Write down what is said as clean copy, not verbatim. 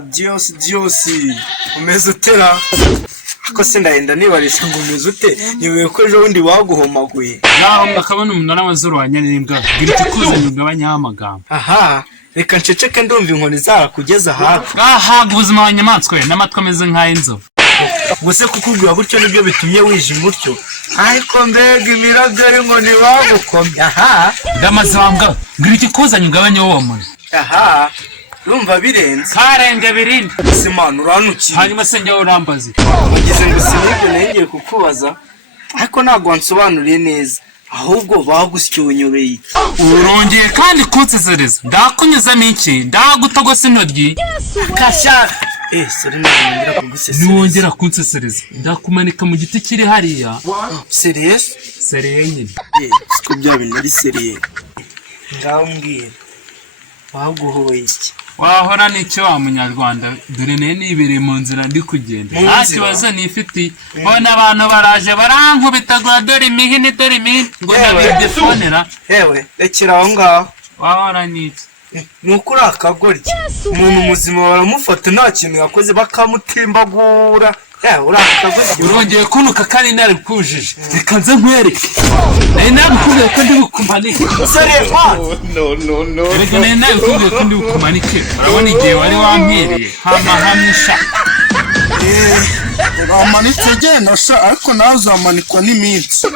Dios umeze utera ako se ndahenda nibarisha ngo umeze ute niwe ko ejo bundi waguhomaguye naho akabona umunara wazuru wanyanimbwa gira ikikuzanye ugabanya amagambo aha reka nceceke ndumva inkoni zarakugeza hafi haga ubuzima w'inyamaswa n'amatwi ameze nk'ay'inzovu gusa kukubwira gutyo nibyo bitumye wijima utyo ariko mbega imirabyo ari ngo ntibagukomye aha ndamaze wambwa gira ikikuzanye ugabanya uwo muntu aha urumva birenze karenge birinde simana uranukiye hanyuma se njyewe urambaze wagize ngo sinibyo nengeye kukubaza ariko ntabwo wansobanuriye neza ahubwo bagusyonyoreye urongeye kandi kunsezereza ndakunyuzamo iki ndagutogose intoryi kasha sori nongera kugusesera niwongera kunsesereza ndakumanika mu giti kiri hariya serious seriye nyine siko bya bintu ari seriye ngaho mbwira baguhoye iki wahora n'icyo wa munyarwanda dore nibereye mu nzira ndi kugenda nta kibazo nifitiye mbona abantu baraje barankubitagura dore imihini ngo nabibye fonera yewe rekera aho ngaho wahora n'iki nuko uri akagoryi umuntu muzima baramufata nta kintu yakoze bakamutimbagura uri akagoryi urongeye kunuka kandi nari kujije reka nze nkwereke nari nabikubwiye ko ndi bukumanike reka nari nabikubwiye ko ndi bukumanike urabona igihe wari wampereye hamwe bamanitse genda sha ariko nawe uzamanikwa n'iminsi